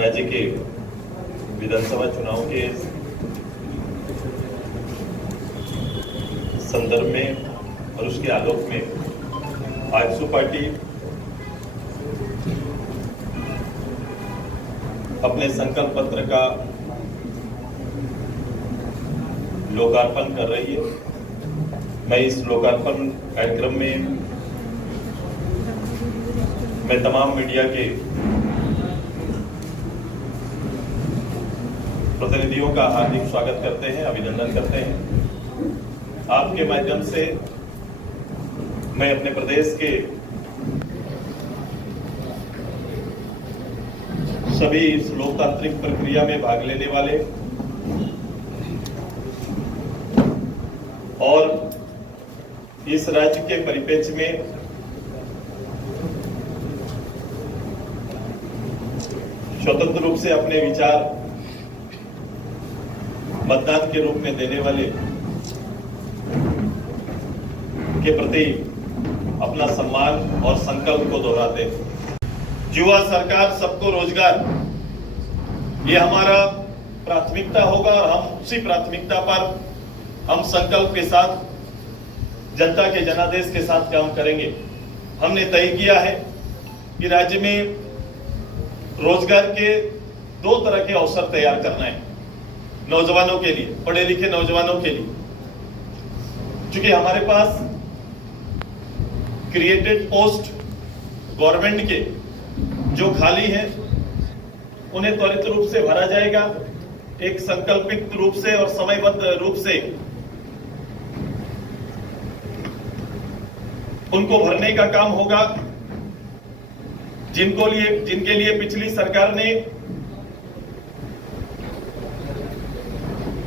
राज्य के विधानसभा चुनाव के संदर्भ में और उसके आलोक में आजसू पार्टी अपने संकल्प पत्र का लोकार्पण कर रही है। मैं इस लोकार्पण कार्यक्रम में मैं तमाम मीडिया के प्रतिनिधियों का हार्दिक स्वागत करते हैं, अभिनंदन करते हैं। आपके माध्यम से मैं अपने प्रदेश के सभी इस लोकतांत्रिक प्रक्रिया में भाग लेने वाले और इस राज्य के परिप्रेक्ष्य में स्वतंत्र रूप से अपने विचार मतदान के रूप में देने वाले के प्रति अपना सम्मान और संकल्प को दोहराते हैं। युवा सरकार सबको रोजगार, ये हमारा प्राथमिकता होगा और हम उसी प्राथमिकता पर हम संकल्प के साथ जनता के जनादेश के साथ काम करेंगे। हमने तय किया है कि राज्य में रोजगार के दो तरह के अवसर तैयार करना है नौजवानों के लिए, पढ़े लिखे नौजवानों के लिए। क्योंकि हमारे पास क्रिएटेड पोस्ट गवर्नमेंट के जो खाली है उन्हें त्वरित रूप से भरा जाएगा। एक संकल्पित रूप से और समयबद्ध रूप से उनको भरने का काम होगा। जिनके लिए पिछली सरकार ने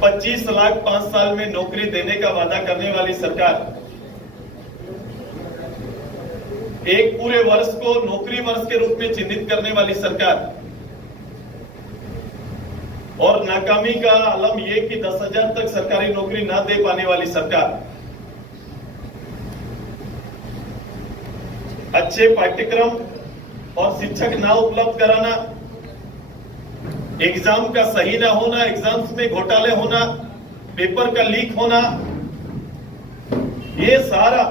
25 लाख 5 साल में नौकरी देने का वादा करने वाली सरकार एक पूरे वर्ष को नौकरी वर्ष के रूप में चिन्हित करने वाली सरकार और नाकामी का आलम यह कि 10,000 तक सरकारी नौकरी ना दे पाने वाली सरकार, अच्छे पाठ्यक्रम और शिक्षक ना उपलब्ध कराना, एग्जाम का सही ना होना, एग्जाम्स में घोटाले होना, पेपर का लीक होना, ये सारा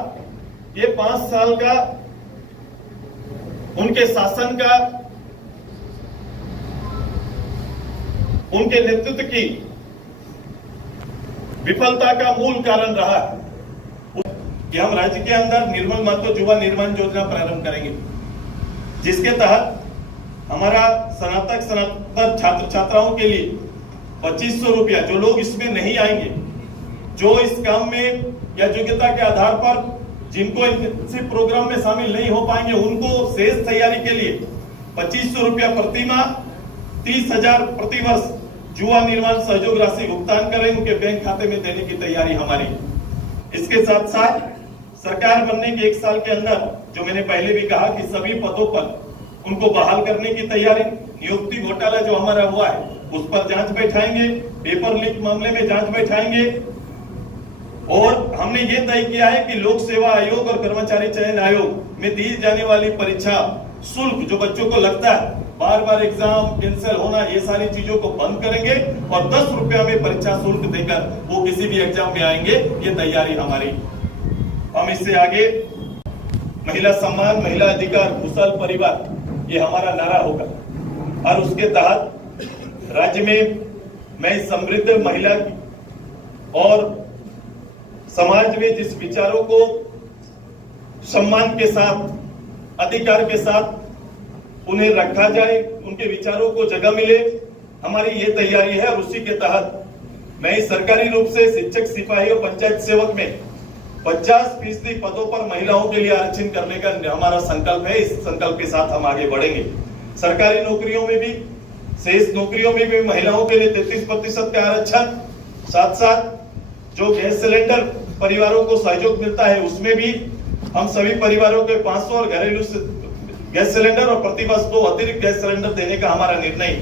ये 5 साल का उनके शासन का, उनके नेतृत्व की विफलता का मूल कारण रहा कि हम राज्य के अंदर निर्मल महतो युवा निर्माण योजना प्रारंभ करेंगे, जिसके तहत हमारा स्नातक छात्र छात्राओं के लिए 2500 रुपया, जो लोग इसमें नहीं आएंगे, जो इस काम में या योग्यता के आधार पर जिनको इंटर्नशिप प्रोग्राम में शामिल नहीं हो पाएंगे, उनको शेष तैयारी के लिए 2500 रुपया प्रति माह, 30,000 प्रति वर्ष युवा निर्माण सहयोग राशि भुगतान करें, उनके बैंक खाते में देने की तैयारी हमारी। इसके साथ साथ सरकार बनने के 1 साल के अंदर, जो मैंने पहले भी कहा कि सभी पदों पर उनको बहाल करने की तैयारी, नियुक्ति घोटाला जो हमारा हुआ है उस पर जांच बैठाएंगे, पेपर लीक मामले में जांच बैठाएंगे। और हमने ये तय किया है कि लोक सेवा आयोग और कर्मचारी चयन आयोग में दी जाने वाली परीक्षा शुल्क जो बच्चों को लगता है, बार बार एग्जाम कैंसिल होना, ये सारी चीजों को बंद करेंगे और 10 रुपया में परीक्षा शुल्क देकर वो किसी भी एग्जाम में आएंगे। ये तैयारी हमारी। हम इससे आगे महिला सम्मान, महिला अधिकार, कुशल परिवार, ये हमारा नारा होगा। और उसके तहत राज्य में मैं समृद्ध महिला और समाज में जिस विचारों को सम्मान के साथ, अधिकार के साथ उन्हें रखा जाए, उनके विचारों को जगह मिले, हमारी ये तैयारी है। और उसी के तहत मैं सरकारी रूप से शिक्षक, सिपाही और पंचायत सेवक में 50% पदों पर महिलाओं के लिए आरक्षण करने का हमारा संकल्प है। इस संकल्प के साथ हम आगे बढ़ेंगे। सरकारी नौकरियों में भी, शेष नौकरियों में भी महिलाओं के लिए 33% का आरक्षण, साथ साथ जो गैस सिलेंडर परिवारों को सहयोग मिलता है उसमें भी हम सभी परिवारों के 500 और घरेलू गैस सिलेंडर और प्रतिवर्ष 2 अतिरिक्त गैस सिलेंडर देने का हमारा निर्णय।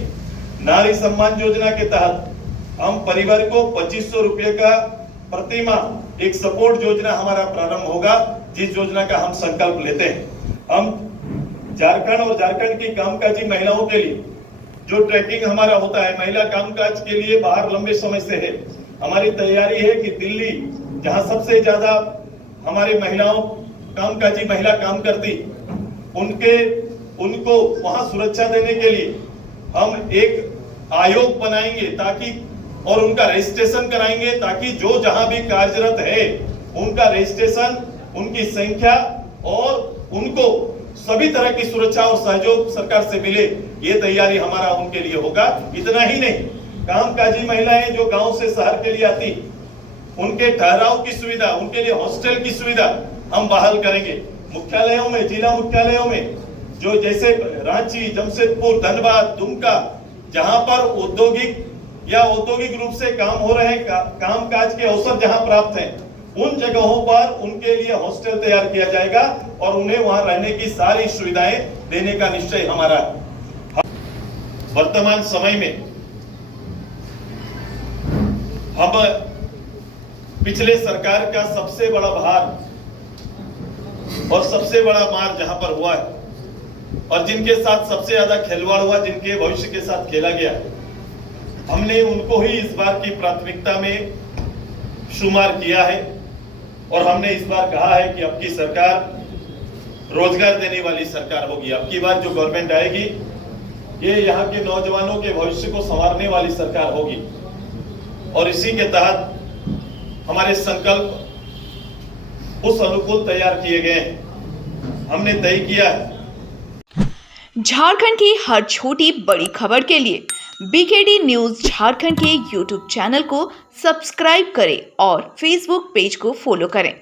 नारी सम्मान योजना के तहत हम परिवार को 2500 रुपये का प्रति माह एक सपोर्ट योजना हमारा प्रारंभ होगा, जिस योजना का हम संकल्प लेते हैं। हम झारखंड और झारखंड की कामकाजी महिलाओं के लिए जो ट्रैकिंग हमारा होता है महिला कामकाज के लिए बाहर लंबे समय से है। हमारी तैयारी है कि दिल्ली जहां सबसे ज्यादा हमारी महिलाओं कामकाजी महिला काम करती उनको वहां सुरक्षा देने के लिए हम एक आयोग बनाएंगे ताकि और उनका रजिस्ट्रेशन कराएंगे ताकि जो जहां भी कार्यरत है उनका रजिस्ट्रेशन, उनकी संख्या और उनको सभी तरह की सुरक्षा और सहयोग सरकार से मिले, ये तैयारी हमारा उनके लिए होगा। इतना ही नहीं, कामकाजी महिलाएं जो गांव से शहर के लिए आती उनके ठहराव की सुविधा, उनके लिए हॉस्टल की सुविधा हम बहाल करेंगे। मुख्यालयों में, जिला मुख्यालयों में जो जैसे रांची, जमशेदपुर, धनबाद, दुमका जहां पर औद्योगिक रूप से काम हो रहे हैं, कामकाज के अवसर जहां प्राप्त हैं, उन जगहों पर उनके लिए हॉस्टल तैयार किया जाएगा और उन्हें वहां रहने की सारी सुविधाएं देने का निश्चय हमारा। वर्तमान समय में हम पिछले सरकार का सबसे बड़ा भार और सबसे बड़ा मार जहां पर हुआ है और जिनके साथ सबसे ज्यादा खिलवाड़ हुआ, जिनके भविष्य के साथ खेला गया, हमने उनको ही इस बार की प्राथमिकता में शुमार किया है और हमने इस बार कहा है कि अब की सरकार रोजगार देने वाली सरकार होगी। अब की बार जो गवर्नमेंट आएगी ये यहाँ के नौजवानों के भविष्य को संवारने वाली सरकार होगी और इसी के तहत हमारे संकल्प उस अनुकूल तैयार किए गए हैं। हमने तय किया है। झारखंड की हर छोटी बड़ी खबर के लिए बीकेडी न्यूज झारखंड के यूट्यूब चैनल को सब्सक्राइब करें और फेसबुक पेज को फॉलो करें।